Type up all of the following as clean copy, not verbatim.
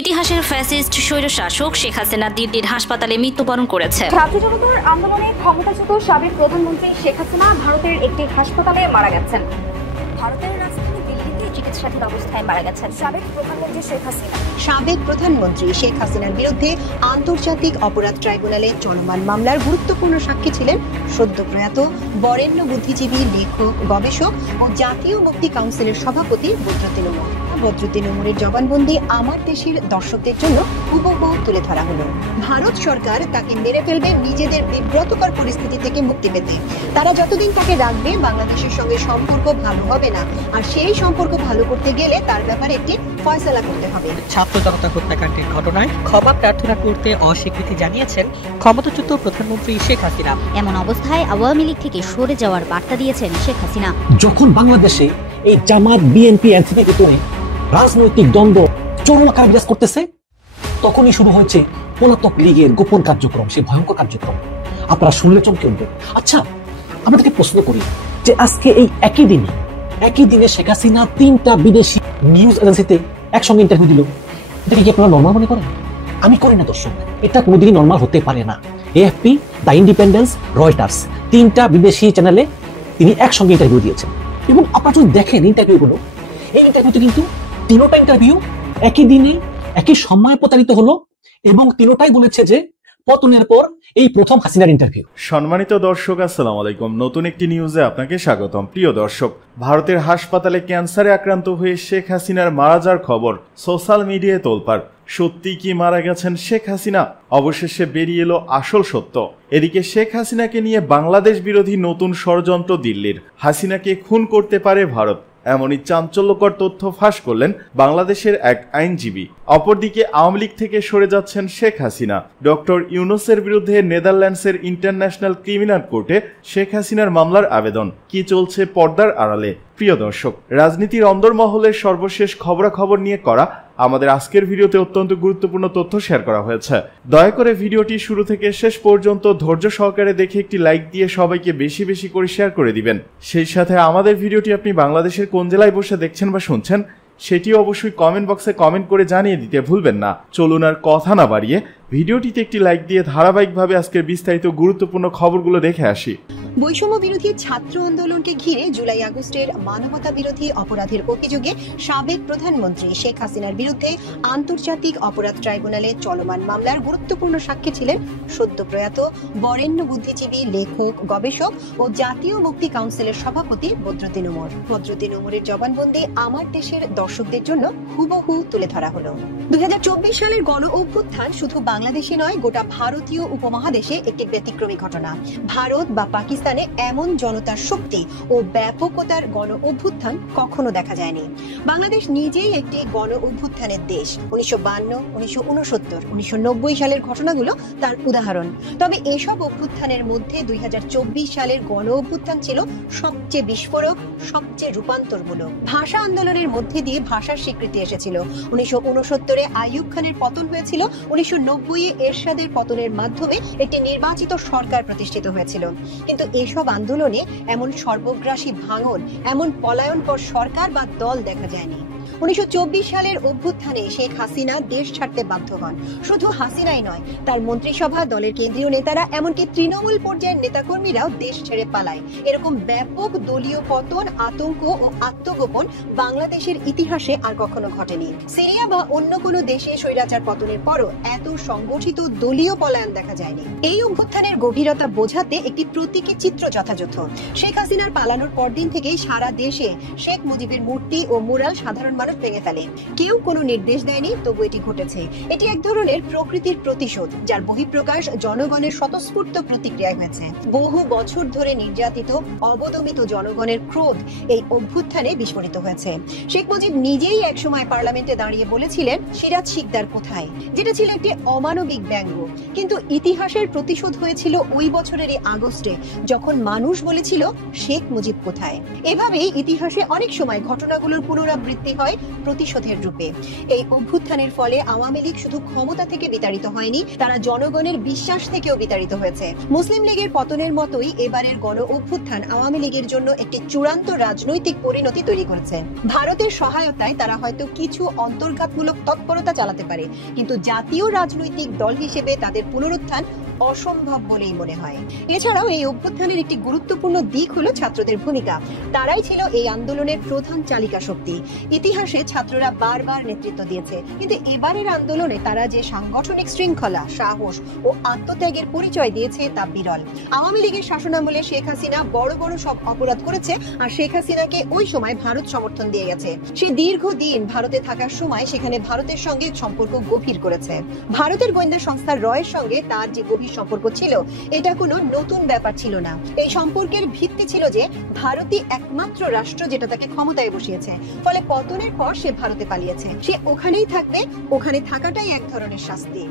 ইতিহাসের ফ্যাসিস্ট স্বৈরশাসক শেখ হাসিনা দিল্লির হাসপাতালে মৃত্যুবরণ করেছে। ছাত্র জনতার আন্দোলনে ক্ষমতাচ্যুত সাবেক প্রধানমন্ত্রী শেখ হাসিনা ভারতের একটি হাসপাতালে মারা গেছেন। ভারতের রাজধানী দিল্লিতে চিকিৎসাধীন অবস্থায় মারা গেছেন সাবেক প্রধানমন্ত্রী শেখ হাসিনা। সাবেক প্রধানমন্ত্রী শেখ হাসিনার বিরুদ্ধে আন্তর্জাতিক অপরাধ ট্রাইব্যুনালে চলমান মামলার গুরুত্বপূর্ণ সাক্ষী ছিলেন সদ্য প্রয়াত বরেণ্য বুদ্ধিজীবী, লেখক, গবেষক ও জাতীয় মুক্তি কাউন্সিলের সভাপতি বদরুদ্দিন উমর। বদরুদ্দিন উমরের জবানবন্দি আমার দেশের দর্শকদের জন্য হুবহু তুলে ধরা হলো। ভারত সরকার তাকে মেরে ফেলবে নিজেদের বিব্রতকর পরিস্থিতি থেকে মুক্তি পেতে। তারা যতদিন তাকে রাখবে, বাংলাদেশের সঙ্গে সম্পর্ক ভালো হবে না, আর সেই সম্পর্ক ভালো করতে গেলে তার ব্যাপারে একটি ফয়সালা করতে হবে। ছাত্র জনতা হত্যাকাণ্ডের ঘটনায় ক্ষমা প্রার্থনা করতে অস্বীকৃতি জানিয়েছেন ক্ষমতাচ্যুত প্রধানমন্ত্রী শেখ হাসিনা। এমন অবস্থায় আওয়ামী লীগ থেকে সরে যাওয়ার বার্তা দিয়েছেন শেখ হাসিনা। যখন বাংলাদেশে এই জামাত, বিএনপি, এনসিপি ভিতরে রাজনৈতিক দ্বন্দ্ব চরম আকার বিরাজ করতেছে, তখনই শুরু হয়েছে পলাতক লীগের গোপন কার্যক্রম, সেই ভয়ঙ্কর কার্যক্রম। আপনারা শুনলে চমকে উঠবেন। আচ্ছা, আমরা তাকে প্রশ্ন করি যে আজকে এই একই দিনে শেখ হাসিনা 3টা বিদেশি নিউজ এজেন্সিতে একসঙ্গে ইন্টারভিউ দিল। এটাকে কি আপনারা নর্মাল মনে করেন? আমি করি না দর্শক, এটা কোনোদিনই নর্মাল হতে পারে না। এএফপি, দ্য ইন্ডিপেন্ডেন্স, রয়টার্স, 3টা বিদেশি চ্যানেলে তিনি একসঙ্গে ইন্টারভিউ দিয়েছেন। এবং আপনারা যদি দেখেন ইন্টারভিউগুলো, এই ইন্টারভিউতে কিন্তু 3টা ইন্টারভিউ একই দিনে একই সময়ে প্রচারিত হলো এবং 3টাই বলেছে যে পতনের পর এই প্রথম হাসিনার ইন্টারভিউ। সম্মানিত দর্শক, আসসালামু আলাইকুম। নতুন একটি নিউজে আপনাকে স্বাগতম। প্রিয় দর্শক, ভারতের হাসপাতালে ক্যান্সারে আক্রান্ত হয়ে শেখ হাসিনার মারা যাওয়ার খবর সোশ্যাল মিডিয়ায় তোলপাড়। সত্যি কি মারা গেছেন শেখ হাসিনা? অবশেষে বেরিয়ে এলো আসল সত্য। এদিকে শেখ হাসিনাকে নিয়ে বাংলাদেশ বিরোধী নতুন ষড়যন্ত্র দিল্লির। হাসিনাকে খুন করতে পারে ভারত, এমনই চাঞ্চল্যকর তথ্য ফাঁস করলেন বাংলাদেশের এক আইনজীবী। অপরদিকে আওয়ামী লীগ থেকে সরে যাচ্ছেন শেখ হাসিনা। ডক্টর ইউনূসের বিরুদ্ধে নেদারল্যান্ডসের ইন্টারন্যাশনাল ক্রিমিনাল কোর্টে শেখ হাসিনার মামলার আবেদন। কি চলছে পর্দার আড়ালে? প্রিয় দর্শক, রাজনীতির অন্দরমহলের সর্বশেষ খবরাখবর নিয়ে করা আমাদের আজকের ভিডিওতে অত্যন্ত গুরুত্বপূর্ণ তথ্য শেয়ার করা হয়েছে। দয়া করে ভিডিওটি শুরু থেকে শেষ পর্যন্ত ধৈর্য সহকারে দেখে একটি লাইক দিয়ে সবাইকে বেশি বেশি করে শেয়ার করে দিবেন। সেই সাথে আমাদের ভিডিওটি আপনি বাংলাদেশের কোন জেলায় বসে দেখছেন বা শুনছেন সেটিও অবশ্যই কমেন্ট বক্সে কমেন্ট করে জানিয়ে দিতে ভুলবেন না। চলুন আর কথা না বাড়িয়ে ভিডিওটিতে একটি লাইক দিয়ে ধারাবাহিকভাবে আজকের বিস্তারিত গুরুত্বপূর্ণ খবরগুলো দেখে আসি। বৈষম্য বিরোধী ছাত্র আন্দোলনকে ঘিরে জুলাই আগস্টের মানবতা বিরোধী অপরাধের অভিযোগে সাবেক প্রধানমন্ত্রী শেখ হাসিনার বিরুদ্ধে আন্তর্জাতিক অপরাধ ট্রাইব্যুনালে চলমান মামলার গুরুত্বপূর্ণ সাক্ষী ছিলেন সদ্য প্রয়াত বরেণ্য বুদ্ধিজীবী, লেখক, গবেষক ও জাতীয় মুক্তি কাউন্সিলের সভাপতি বদরুদ্দিন উমর। বদরুদ্দিন উমরের জবানবন্দি আমার দেশের দর্শকদের জন্য হুবহু তুলে ধরা হলো। 2024 সালের গণ অভ্যুত্থান শুধু বাংলাদেশে নয়, গোটা ভারতীয় উপমহাদেশে একটি ব্যতিক্রমী ঘটনা। ভারত বা পাকিস্তানে এমন জনতার শক্তি ও ব্যাপকতার গণ অভ্যুত্থান কখনো দেখা যায়নি। বাংলাদেশ নিজেই একটি গণ অভ্যুত্থানের দেশ। 1952, 1969, 1990 সালের ঘটনাগুলো তার উদাহরণ। তবে এসব অভ্যুত্থানের মধ্যে 2024 সালের গণ অভ্যুত্থান ছিল সবচেয়ে বিস্ফোরক, সবচেয়ে রূপান্তরমূলক। ভাষা আন্দোলনের মধ্যে দিয়ে ভাষার স্বীকৃতি এসেছিল। 1969 আইয়ুব খানের পতন হয়েছিল। 1990 এরশাদের পতনের মাধ্যমে একটি নির্বাচিত সরকার প্রতিষ্ঠিত হয়েছিল। কিন্তু এসব আন্দোলনে এমন সর্বগ্রাসী ভাঙন, এমন পলায়নপর সরকার বা দল দেখা যায়নি। 1924 সালের অভ্যুত্থানে শেখ হাসিনা দেশ ছাড়তে বাধ্য হন। শুধু হাসিনাই নয়, তার মন্ত্রিসভা, দলের কেন্দ্রীয় নেতারা, এমনকি তৃণমূল পর্যায়ের নেতাকর্মীরাও দেশ ছেড়ে পালায়। এরকম ব্যাপক দলীয় পতন, আতঙ্ক ও আত্মগোপন বাংলাদেশের ইতিহাসে আর কখনো ঘটেনি। সিরিয়া বা অন্য কোনো দেশে স্বৈরাচার পতনের পরও এত সংগঠিত দলীয় পলায়ন দেখা যায়নি। এই অভ্যুত্থানের গভীরতা বোঝাতে একটি প্রতীকী চিত্র যথাযথ। শেখ হাসিনার পালানোর পরদিন থেকেই সারা দেশে শেখ মুজিবের মূর্তি ও মুরাল সাধারণ মানুষ ভেঙে ফেলে। কেউ কোনো নির্দেশ দেয়নি, তবু এটি ঘটেছে। এটি এক ধরনের প্রকৃতির প্রতিশোধ, যার বহিঃপ্রকাশ জনগণের স্বতঃস্ফূর্ত প্রতিক্রিয়ায় হয়েছে। বহু বছর ধরে নির্যাতিত, অবদমিত জনগণের ক্রোধ এই অভ্যুত্থানে বিস্ফোরিত হয়েছে। শেখ মুজিব নিজেই একসময় পার্লামেন্টে দাঁড়িয়ে বলেছিলেন, সিরাজ শিকদার কোথায়, যেটা ছিল একটি অমানবিক ব্যঙ্গ। কিন্তু ইতিহাসের প্রতিশোধ হয়েছিল ওই বছরেরই আগস্টে, যখন মানুষ বলেছিল শেখ মুজিব কোথায়। এভাবেই ইতিহাসে অনেক সময় ঘটনাগুলোর পুনরাবৃত্তি হয়। হয় প্রতিশোধের রূপে। এই অভ্যুত্থানের ফলে আওয়ামী লীগ শুধু ক্ষমতা থেকে বিতাড়িত হয়নি, তারা জনগণের বিশ্বাস থেকেও বিতাড়িত হয়েছে। মুসলিম লীগের পতনের মতোই এবারের গণ অভ্যুত্থান আওয়ামী লীগের জন্য একটি চূড়ান্ত রাজনৈতিক পরিণতি তৈরি করেছে। ভারতের সহায়তায় তারা হয়তো কিছু অন্তর্ঘাতমূলক তৎপরতা চালাতে পারে, কিন্তু জাতীয় রাজনৈতিক দল হিসেবে তাদের পুনরুত্থান অসম্ভব বলেই মনে হয়। এছাড়াও এই অভ্যুত্থানের একটি গুরুত্বপূর্ণ দিক হলো ছাত্রদের ভূমিকা। তারাই ছিল এই আন্দোলনের প্রধান চালিকা শক্তি। ইতিহাসে ছাত্ররা বারবার নেতৃত্ব দিয়েছে, কিন্তু এবারের আন্দোলনে তারা যে সাংগঠনিক শৃঙ্খলা, সাহস ও আত্মত্যাগের পরিচয় দিয়েছে তা বিরল। আওয়ামী লীগের শাসনামলে শেখ হাসিনা বড় বড় সব অপরাধ করেছে, আর শেখ হাসিনাকে ওই সময় ভারত সমর্থন দিয়ে গেছে। সে দীর্ঘদিন ভারতে থাকার সময় সেখানে ভারতের সঙ্গে সম্পর্ক গভীর করেছে। ভারতের গোয়েন্দা সংস্থা রয়ের সঙ্গে তার যে সম্পর্ক ছিল, এটা কোনো নতুন ব্যাপার ছিল না। এই সম্পর্কের ভিত্তি ছিল যে ভারতই একমাত্র রাষ্ট্র যেটা তাকে ক্ষমতায় বসিয়েছে। ফলে পতনের পর সে ভারতে পালিয়েছে, সে ওখানেই থাকবে। ওখানে থাকাটাই এক ধরনের শাস্তি,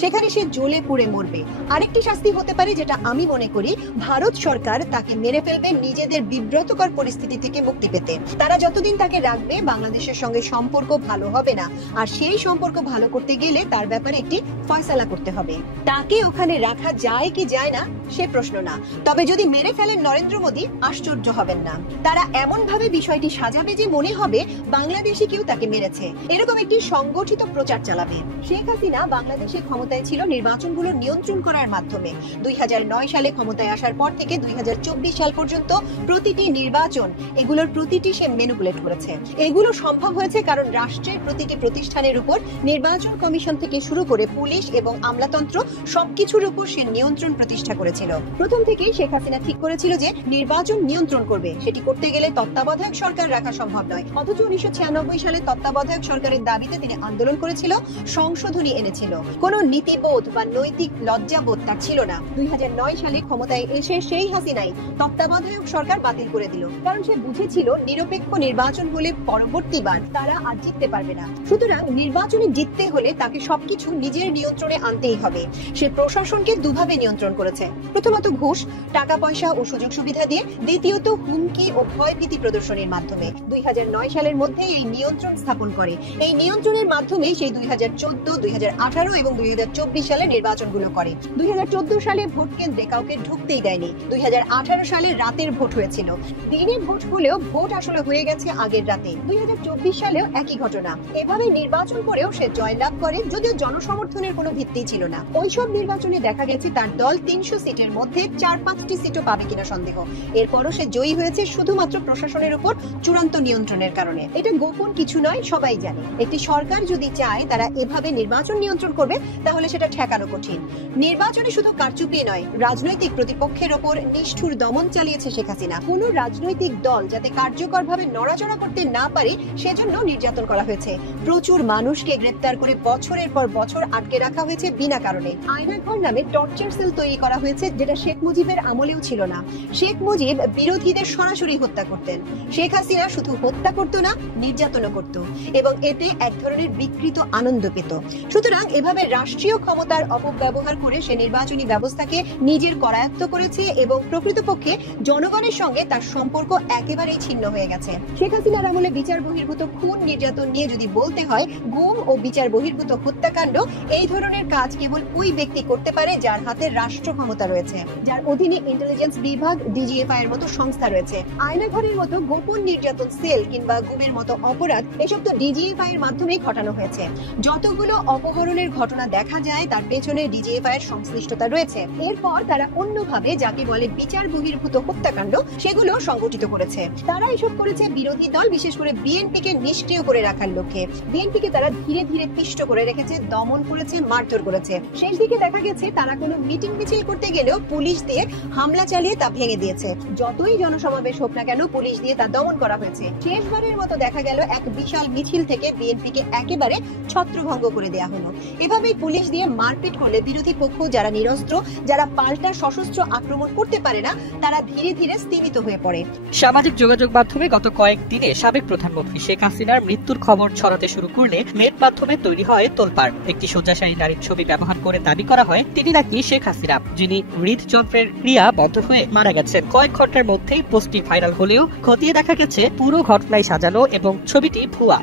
সেখানে সে জ্বলে পুড়ে মরবে। আরেকটি শাস্তি হতে পারে, যেটা আমি মনে করি, ভারত সরকার তাকে মেরে ফেলবে নিজেদের বিব্রতকর পরিস্থিতি থেকে মুক্তি পেতে। তারা যতদিন তাকে রাখবে, বাংলাদেশের সঙ্গে সম্পর্ক ভালো হবে না, আর সেই সম্পর্ক ভালো করতে গেলে তার ব্যাপারে একটি ফয়সালা করতে হবে। তাকে ওখানে রাখা যায় কি যায় না সে প্রশ্ন না, তবে যদি মেরে ফেলেন নরেন্দ্র মোদী, আশ্চর্য হবেন না। তারা এমন ভাবে বিষয়টি সাজাবে যে মনে হবে বাংলাদেশে কেউ তাকে মেরেছে, এরকম একটি সংগঠিত প্রচার চালাবে। শেখ হাসিনা বাংলাদেশে ক্ষমতায় ছিল নির্বাচনগুলো নিয়ন্ত্রণ করার মাধ্যমে। 2009 সালে ক্ষমতায় আসার পর থেকে 2024 সাল পর্যন্ত প্রতিটি নির্বাচন, এগুলোর প্রতিটি সে ম্যানিপুলেট করেছে। এগুলো সম্ভব হয়েছে কারণ রাষ্ট্রের প্রতিটি প্রতিষ্ঠানের উপর, নির্বাচন কমিশন থেকে শুরু করে পুলিশ এবং আমলাতন্ত্র, সবকিছুর উপর সে নিয়ন্ত্রণ প্রতিষ্ঠা করেছিল। প্রথম থেকেই শেখ হাসিনা ঠিক করেছিল যে নির্বাচন নিয়ন্ত্রণ করবে। সেটি করতে গেলে তত্ত্বাবধায়ক সরকার রাখা সম্ভব নয়। অথচ 1996 সালে তত্ত্বাবধায়ক সরকারের দাবিতে তিনি আন্দোলন করেছিল, সংশোধনী এনেছিল। কোনো নীতিবোধ বা নৈতিক লজ্জাবোধ তার ছিল না। 2009 সালে ক্ষমতায় এসে সেই হাসিনাই তত্ত্বাবধায়ক সরকার বাতিল করে দিল, কারণ সে বুঝেছিল নিরপেক্ষ নির্বাচন হলে পরবর্তীবার তারা আর জিততে পারবে না। সুতরাং নির্বাচনে জিততে হলে তাকে সবকিছু নিজের নিয়ন্ত্রণে আনতেই হবে। সে প্রশাসনকে দুভাবে নিয়ন্ত্রণ করেছে, প্রথমত ঘুষ, টাকা পয়সা ও সুযোগ সুবিধা দিয়ে, দ্বিতীয়ত হুমকি ও ভয়ভীতি প্রদর্শনের মাধ্যমে। 2009 সালের মধ্যে এই নিয়ন্ত্রণ স্থাপন করে। এই নিয়ন্ত্রণের মাধ্যমে সেই 2014, 2018 এবং 2024 সালে নির্বাচনগুলো করে। 2014 সালে ভোট কেন্দ্রে কাউকে ঢুকতেই দেয়নি। 2018 সালে রাতের ভোট হয়েছিল। দিনে ভোট হলেও ভোট আসলে হয়ে গেছে আগের রাতে। 2024 সালেও একই ঘটনা। এভাবে নির্বাচন করেও সে জয়লাভ করে, যদিও জনসমর্থনের কোনো ভিত্তি ছিল না। ওইসব নির্বাচনে দেখা গেছে তার দল 300 সিটের মধ্যে 4-5টি সিটও পাবে কিনা সন্দেহ। এরপরও সে জয়ী হয়েছে শুধুমাত্র প্রশাসনের উপর চূড়ান্ত নিয়ন্ত্রণের কারণে। এটা গোপন কিছু নয়, সবাই জানে। একটি সরকার যদি চায় তারা এভাবে নির্বাচন নিয়ন্ত্রণ করবে, তাহলে সেটা ঠেকানো কঠিন। নির্বাচনে শুধু কারচুপি নয়, রাজনৈতিক প্রতিপক্ষের ওপর নিষ্ঠুর দমন চালিয়েছে শেখ হাসিনা। কোনো রাজনৈতিক দল যাতে কার্যকরভাবে নড়াচড়া করতে না পারে, সেজন্য নির্যাতন করা হয়েছে। প্রচুর মানুষকে গ্রেপ্তার করে বছরের পর বছর আটকে রাখা হয়েছে বিনা কারণে। আয়নাঘর নামে টর্চার সেল তৈরি করা হয়েছে, যেটা শেখ মুজিবের আমলেও ছিল না। শেখ মুজিব বিরোধীদের সরাসরি হত্যা করতেন। শেখ হাসিনা শুধু হত্যা করতো না, নির্যাতনও করত, এবং এতে এক ধরনের বিকৃত আনন্দ পেত। সুতরাং এভাবে রাষ্ট্রীয় ক্ষমতার অপব্যবহার করে সে নির্বাচনী ব্যবস্থাকে নিজের করায়ত্ত করেছে, এবং প্রকৃতপক্ষে জনগণের সঙ্গে তার সম্পর্ক একেবারেই ছিন্ন হয়ে গেছে। শেখ হাসিনার আমলে বিচার বহির্ভূত খুন নির্যাতন নিয়ে যদি বলতে হয়, গুম ও বিচার বহির্ভূত হত্যাকাণ্ড, এই ধরনের কাজ কেবল ওই ব্যক্তি করতে পারে যার হাতে রাষ্ট্র ক্ষমতা রয়েছে, যার অধীনে ইন্টেলিজেন্স বিভাগ, ডিজিএফআই এর মতো সংস্থা রয়েছে। আয়নাঘরের মতো গোপন নির্যাতন সেল কিংবা গুমের মতো অপরাধ, এসব তো ডিজিএফআই এর মাধ্যমেই ঘটানো হয়েছে। যতগুলো অপহরণের ঘটনা দেখা যায়, তার পেছনে ডিজিএফআই এর সংশ্লিষ্টতা রয়েছে। এরপর তারা অন্যভাবে যাকে বলে বিচার বহির্ভূত হত্যাকাণ্ড, সেগুলো সংগঠিত করেছে। তারা এসব করেছে বিরোধী দল, বিশেষ করে বিএনপি কে নিষ্ক্রিয় করে রাখার লক্ষ্যে। বিএনপি কে তারা ধীরে ধীরে পিষ্ট করে রেখেছে, দমন করেছে, মারধর করেছে। শেষ দিকে দেখা গেছে তারা কোনো মিটিং মিছিল করতে গেলেও পুলিশ দিয়ে হামলা চালিয়ে তা ভেঙে দিয়েছে। যতই জনসমাবেশ হোক না কেন, পুলিশ দিয়ে তা দমন করা হয়েছে। শেষবারের মতো দেখা গেল এক বিশাল মিছিল থেকে বিএনপি কে একেবারে ছত্রভঙ্গ করে দেওয়া হলো। এভাবেই পুলিশ দিয়ে মারপিট করলে বিরোধী পক্ষ, যারা নিরস্ত্র, যারা পাল্টা সশস্ত্র আক্রমণ করতে পারে না, তারা ধীরে ধীরে স্তীমিত হয়ে পড়ে। সামাজিক যোগাযোগ মাধ্যমে গত কয়েকদিনে সাবেক প্রধানমন্ত্রী শেখ হাসিনার মৃত্যুর খবর ছড়াতে শুরু করলে নেট মাধ্যমে তৈরি হয় তোলপাড়। একটি শয্যাশায়ী নারীর ছবি ব্যবহার করে দাবি করা হয় তিনি নাকি শেখ হাসিনা, যিনি হৃদযন্ত্রের ক্রিয়া বন্ধ হয়ে মারা গেছেন। কয়েক ঘন্টার মধ্যেই পোস্টটি ভাইরাল হলেও খতিয়ে দেখা গেছে পুরো ঘটনায় সাজানো এবং ছবিটি ভুয়া।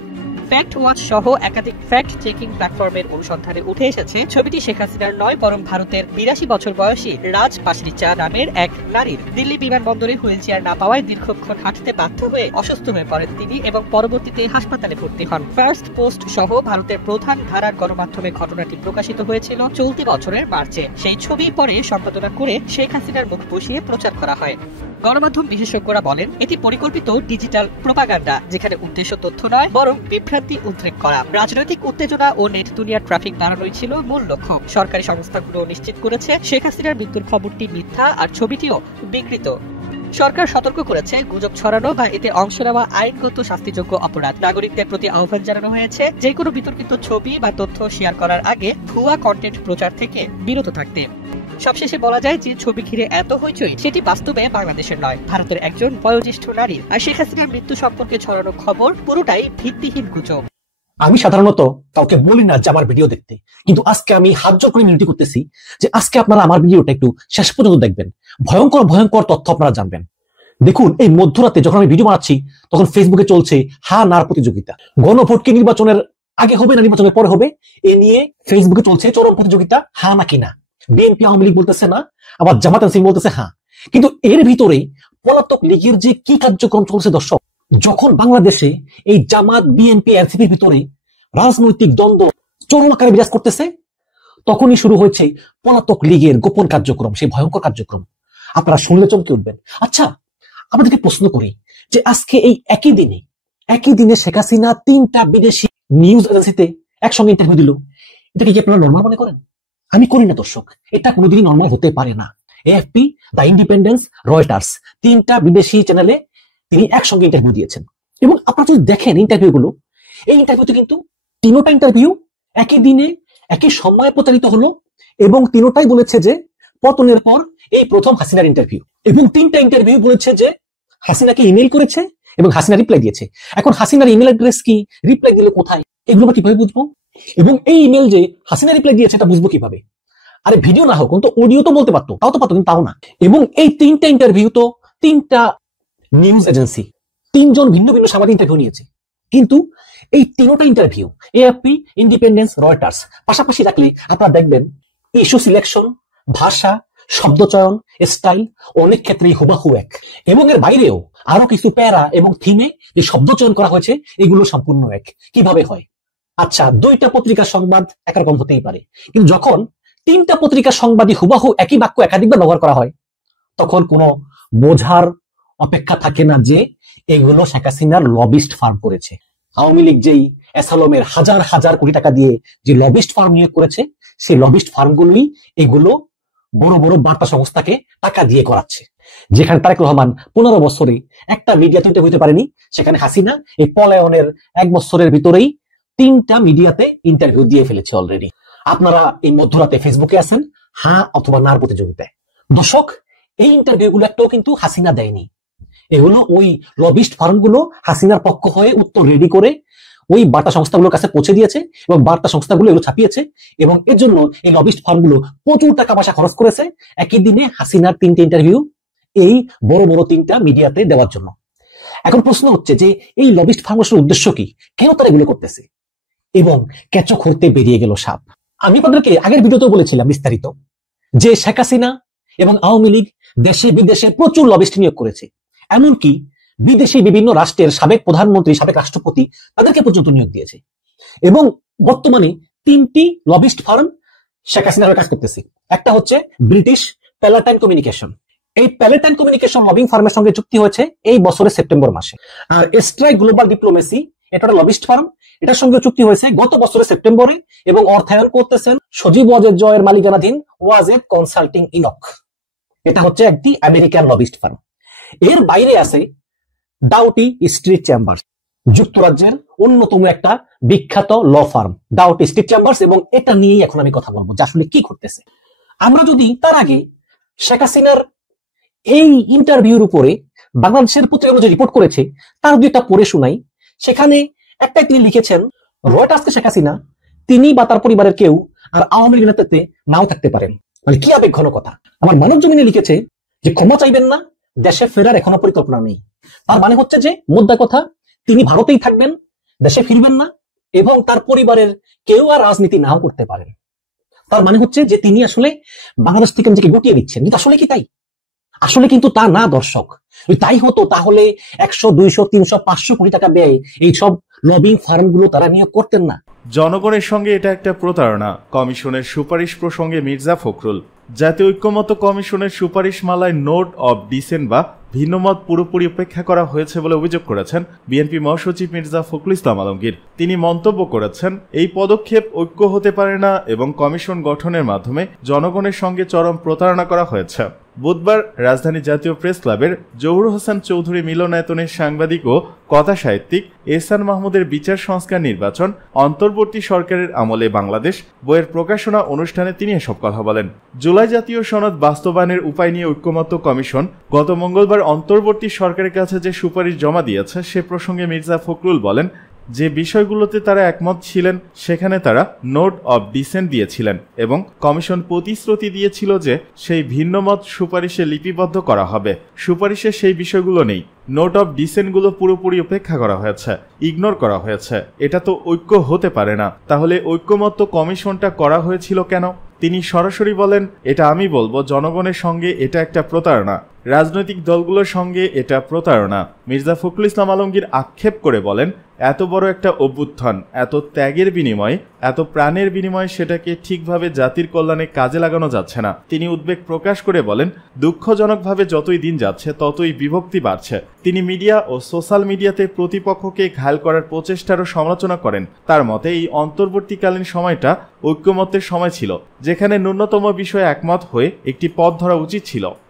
ফ্যাক্ট ওয়াচ সহ একাধিক ফ্যাক্ট চেকিং প্ল্যাটফর্মের অনুসন্ধানে উঠে এসেছে ছবিটি শেখ হাসিনার নয়, বরং ভারতের 82 বছর বয়সী রাজ পাশরিচা নামের এক নারীর। দিল্লি বিমানবন্দরে হুইল চেয়ার না পাওয়ায় দীর্ঘক্ষণ হাঁটতে বাধ্য হয়ে অসুস্থ হয়ে পড়েন তিনি এবং পরবর্তীতে হাসপাতালে ভর্তি হন। ফার্স্ট পোস্ট সহ ভারতের প্রধান ধারার গণমাধ্যমে ঘটনাটি প্রকাশিত হয়েছিল চলতি বছরের মার্চে। সেই ছবি পরে সম্পাদনা করে শেখ হাসিনার মুখ বসিয়ে প্রচার করা হয়। গণমাধ্যম বিশেষজ্ঞরা বলেন, এটি পরিকল্পিত ডিজিটাল প্রোপাগান্ডা, যেখানে উদ্দেশ্য তথ্য নয় বরং বিভ্রান্তি উদ্রেক করা। রাজনৈতিক উত্তেজনা ও নেট দুনিয়ার ট্রাফিক বাড়ানোই ছিল মূল লক্ষ্য। সরকারি সংস্থাগুলো নিশ্চিত করেছে শেখ হাসিনার মৃত্যুর খবরটি মিথ্যা আর ছবিটিও বিকৃত। সরকার সতর্ক করেছে, গুজব ছড়ানো বা এতে অংশ নেওয়া আইনগত শাস্তিযোগ্য অপরাধ। নাগরিকদের প্রতি আহ্বান জানানো হয়েছে যে কোনো বিতর্কিত ছবি বা তথ্য শেয়ার করার আগে ভুয়া কন্টেন্ট প্রচার থেকে বিরত থাকতে। সবশেষে বলা যায় যে ছবি ঘিরে এত হইচই সেটি বাস্তবে বাংলাদেশের নয়, ভারতের একজন বয়োজ্যেষ্ঠ নারী। আর শেখ হাসিনার মৃত্যু সম্পর্কে ছড়ানো খবর পুরোটাই ভিত্তিহীন গুজব। আমি সাধারণত কাউকে বলি না যে আমার ভিডিও দেখতে, কিন্তু আজকে আমি হাত জোর করে মিনতি করতেছি যে আজকে আপনারা আমার ভিডিওটা একটু শেষ পর্যন্ত দেখবেন। ভয়ঙ্কর ভয়ঙ্কর তথ্য আপনারা জানবেন। দেখুন, এই মধ্যরাতে যখন আমি ভিডিও বানাচ্ছি তখন ফেসবুকে চলছে হা নার প্রতিযোগিতা। গণভোট কি নির্বাচনের আগে হবে না নির্বাচনের পরে হবে, এ নিয়ে ফেসবুকে চলছে চরম প্রতিযোগিতা, হা নাকি না। বিএনপি আওয়ামী লীগ বলতেছে না, আবার জামাত এনসিপি বলতেছে হ্যাঁ। কিন্তু এর ভিতরে পলাতক লীগের যে কি কার্যক্রম চলছে দর্শক, যখন বাংলাদেশে এই জামাত বিএনপি এনসিপির ভিতরে রাজনৈতিক দ্বন্দ্ব চরম আকারে বিরাজ করতেছে, তখনই শুরু হয়েছে পলাতক লীগের গোপন কার্যক্রম, সেই ভয়ঙ্কর কার্যক্রম। আপনারা শুনলে চমকে উঠবেন। আচ্ছা, আমাদেরকে প্রশ্ন করি যে আজকে এই একই দিনে শেখ হাসিনা 3টা বিদেশি নিউজ এজেন্সিতে একসঙ্গে ইন্টারভিউ দিল। এটাকে কি আপনারা নর্মাল মনে করেন? আমি করি না দর্শক, এটা কোনোদিনই নর্মাল হতে পারে না। এএফপি, দ্য ইন্ডিপেন্ডেন্স, রয়টার্স, 3টা বিদেশি চ্যানেলে তিনি একসঙ্গে ইন্টারভিউ দিয়েছেন। এবং আপনারা যদি দেখেন ইন্টারভিউগুলো, এই ইন্টারভিউতে কিন্তু 3টা ইন্টারভিউ একই দিনে একই সময়ে প্রচারিত হলো এবং 3টাই বলেছে যে পতনের পর এই প্রথম হাসিনার ইন্টারভিউ। এবং 3টা ইন্টারভিউ বলেছে যে হাসিনাকে ইমেল করেছে এবং হাসিনা রিপ্লাই দিয়েছে। এখন হাসিনার ইমেল অ্যাড্রেস কি, রিপ্লাই দিলে কোথায়, এগুলো আমরা কিভাবে বুঝবো? এবং এই ইমেল যে হাসিনা রিপ্লাই দিয়েছে এটা বুঝবো কিভাবে? আরে ভিডিও না হোক, কিন্তু অডিও তো বলতে পারতো, তাও তো পারতো, কিন্তু তাও না। এবং এই 3টা ইন্টারভিউ তো 3টা নিউজ এজেন্সি, 3জন ভিন্ন ভিন্ন সাংবাদিক ইন্টারভিউ নিয়েছে। কিন্তু এই 3টা ইন্টারভিউ এএফপি, ইন্ডিপেন্ডেন্স, রয়টার্স পাশাপাশি রাখলে আপনারা দেখবেন ইস্যু সিলেকশন, ভাষা, শব্দচয়ন, স্টাইল অনেক ক্ষেত্রেই হুবাহু এক। এবং এর বাইরেও আরো কিছু প্যারা এবং থিমে যে শব্দচয়ন করা হয়েছে এগুলো সম্পূর্ণ এক। কিভাবে হয়? আচ্ছা, 2টা পত্রিকার সংবাদ একরকম হতেই পারে, কিন্তু যখন 3টা পত্রিকার সংবাদই হুবাহু একই বাক্য একাধিকবার ব্যবহার করা হয় তখন কোনো বোঝার অপেক্ষা থাকে না যে এগুলো শেখ হাসিনার লবিস্ট ফার্ম করেছে। আওয়ামী লীগ যেই অ্যাসালমের হাজার হাজার কোটি টাকা দিয়ে যে লবিস্ট ফার্ম নিয়োগ করেছে, সেই লবিস্ট ফার্মগুলোই এগুলো বড় বড় বার্তা সংস্থাকে টাকা দিয়ে করাচ্ছে। যেখানে তারেক রহমান 15 বছরে একটা মিডিয়াতে ইন্টারভিউ দিতে পারেনি, সেখানে হাসিনা এই পলায়নের 1 বছরের ভিতরেই 3টা মিডিয়াতে ইন্টারভিউ দিয়ে ফেলেছে অলরেডি। আপনারা এই মধ্যরাতে ফেসবুকে আছেন হ্যাঁ অথবা নার প্রতিযোগিতায়। দর্শক, এই ইন্টারভিউগুলো একটাও কিন্তু হাসিনা দেয়নি, এগুলো ওই লবিস্ট ফার্মগুলো হাসিনার পক্ষ হয়ে উত্তর রেডি করে ওই বার্তা সংস্থাগুলোর কাছে পৌঁছে দিয়েছে এবং বার্তা সংস্থাগুলো এগুলো ছাপিয়েছে। এবং এর জন্য এই লবিস্ট ফার্মগুলো প্রচুর টাকা পয়সা খরচ করেছে একই দিনে হাসিনার 3টে ইন্টারভিউ এই বড় বড় 3টা মিডিয়াতে দেওয়ার জন্য। এখন প্রশ্ন হচ্ছে যে এই লবিস্ট ফার্মের উদ্দেশ্য কি, কেন তারা এগুলো করতেছে? এবং কেঁচো খুঁড়তে বেরিয়ে গেল সাপ। আমি আপনাদেরকে আগের ভিডিওতেও বলেছিলাম বিস্তারিত যে শেখ হাসিনা এবং আওয়ামী লীগ দেশে বিদেশে প্রচুর লবিস্ট নিয়োগ করেছে। এমনকি বিদেশি বিভিন্ন রাষ্ট্রের সাবেক প্রধানমন্ত্রী, সাবেক রাষ্ট্রপতি তাদেরকে পর্যন্ত নিয়োগ দিয়েছে। এবং বর্তমানে 3টি লবিস্ট ফার্ম শেখ হাসিনার কাজ করতেছে। একটা হচ্ছে ব্রিটিশ প্যালাটাইন কমিউনিকেশন। এই প্যালাটাইন কমিউনিকেশন লবিং ফার্মের সঙ্গে চুক্তি হয়েছে এই বছরের সেপ্টেম্বর মাসে। আর স্ট্রাইক গ্লোবাল ডিপ্লোমেসি, এটা একটা লবিস্ট ফার্ম, এটার সঙ্গে চুক্তি হয়েছে গত বছরের সেপ্টেম্বরে এবং অর্থায়ন করতেছেন সজীব ওয়াজেদ জয়ের মালিকানাধীন ওয়াজেদ কনসাল্টিং ইনক। এটা হচ্ছে একটি আমেরিকান লবিস্ট ফার্ম। এর বাইরে আছে ডাউটি স্ট্রিট চেম্বার্স, যুক্তরাজ্যের অন্যতম একটা বিখ্যাত law firm Doughty Street Chambers. এবং এটা নিয়েই এখন আমি কথা বলবো যে আসলে কি করতেছে। আমরা যদি তার আগে শেখ হাসিনার এই ইন্টারভিউর উপরে বাংলাদেশের পত্রিকাগুলো যে রিপোর্ট করেছে তার দুইটা পড়ে শোনাই। সেখানে একটাই তিনি লিখেছেন, রয়টার্সকে শেখ হাসিনা তিনি বা তার পরিবারের কেউ আর আওয়ামী লীগ নেতৃত্বে নাও থাকতে পারেন। মানে কি আবেগ ঘন কথা। আমার মানব জমিনে লিখেছে যে ক্ষমা চাইবেন না, দেশে ফেরার এখনো পরিকল্পনা নেই। তার মানে হচ্ছে যে মোদ্দা কথা তিনি ভারতেই থাকবেন, দেশে ফিরবেন না, এবং তার পরিবারের কেউ আর রাজনীতি নাও করতে পারেন। তার মানে হচ্ছে যে তিনি আসলে বাংলাদেশ থেকে নিজেকে গুটিয়ে দিচ্ছেন, কিন্তু আসলে কি তাই? আসলে কিন্তু তা না দর্শক। তাই হতো তাহলে 100, 200, 300, 500 কোটি টাকা ব্যয় এই সব লবিং ফার্মগুলো তারা নিয়োগ করতেন না। জনগণের সঙ্গে এটা একটা প্রতারণা। কমিশনের সুপারিশ প্রসঙ্গে মির্জা ফখরুল, জাতীয় ঐক্যমত্য কমিশনের সুপারিশ মালায় নোট অব ডিসেন্ট বা ভিন্নমত পুরোপুরি উপেক্ষা করা হয়েছে বলে অভিযোগ করেছেন বিএনপি মহাসচিব মির্জা ফখরুল ইসলাম আলমগীর। তিনি মন্তব্য করেছেন, এই পদক্ষেপ ঐক্য হতে পারে না এবং কমিশন গঠনের মাধ্যমে জনগণের সঙ্গে চরম প্রতারণা করা হয়েছে। বুধবার রাজধানী জাতীয় প্রেস ক্লাবের জহুর হোসেন চৌধুরী মিলনায়তনের সাংবাদিক ও কথা সাহিত্যিক এহসান মাহমুদের বিচার সংস্কার নির্বাচন অন্তর্বর্তী সরকারের আমলে বাংলাদেশ বইয়ের প্রকাশনা অনুষ্ঠানে তিনি এসব কথা বলেন। জুলাই জাতীয় সনদ বাস্তবায়নের উপায় নিয়ে ঐক্যমত্য কমিশন গত মঙ্গলবার অন্তর্বর্তী সরকারের কাছে যে সুপারিশ জমা দিয়েছে সে প্রসঙ্গে মির্জা ফখরুল বলেন, যে বিষয়গুলোতে তারা একমত ছিলেন সেখানে তারা নোট অব ডিসেন্ট দিয়েছিলেন এবং কমিশন প্রতিশ্রুতি দিয়েছিল যে সেই ভিন্নমত সুপারিশে লিপিবদ্ধ করা হবে। সুপারিশে সেই বিষয়গুলো নেই। নোট অব ডিসেন্টগুলো পুরোপুরি উপেক্ষা করা হয়েছে, ইগনোর করা হয়েছে। এটা তো ঐক্য হতে পারে না। তাহলে ঐক্যমত্য কমিশনটা করা হয়েছিল কেন? তিনি সরাসরি বলেন, এটা আমি বলবো, জনগণের সঙ্গে এটা একটা প্রতারণা, রাজনৈতিক দলগুলোর সঙ্গে এটা প্রতারণা। মির্জা ফখরুল ইসলাম আলমগীর আক্ষেপ করে বলেন, এত বড় একটা অভ্যুত্থান, এত ত্যাগের বিনিময়ে, এত প্রাণের বিনিময়ে সেটাকে ঠিকভাবে জাতির কল্যাণে কাজে লাগানো যাচ্ছে না। তিনি উদ্বেগ প্রকাশ করে বলেন, দুঃখজনকভাবে যতই দিন যাচ্ছে ততই বিভক্তি বাড়ছে। তিনি মিডিয়া ও সোশ্যাল মিডিয়াতে প্রতিপক্ষকে ঘায়েল করার প্রচেষ্টারও সমালোচনা করেন। তার মতে এই অন্তর্বর্তীকালীন সময়টা ঐক্যমত্যের সময় ছিল, যেখানে ন্যূনতম বিষয়ে একমত হয়ে একটি পথ ধরা উচিত ছিল।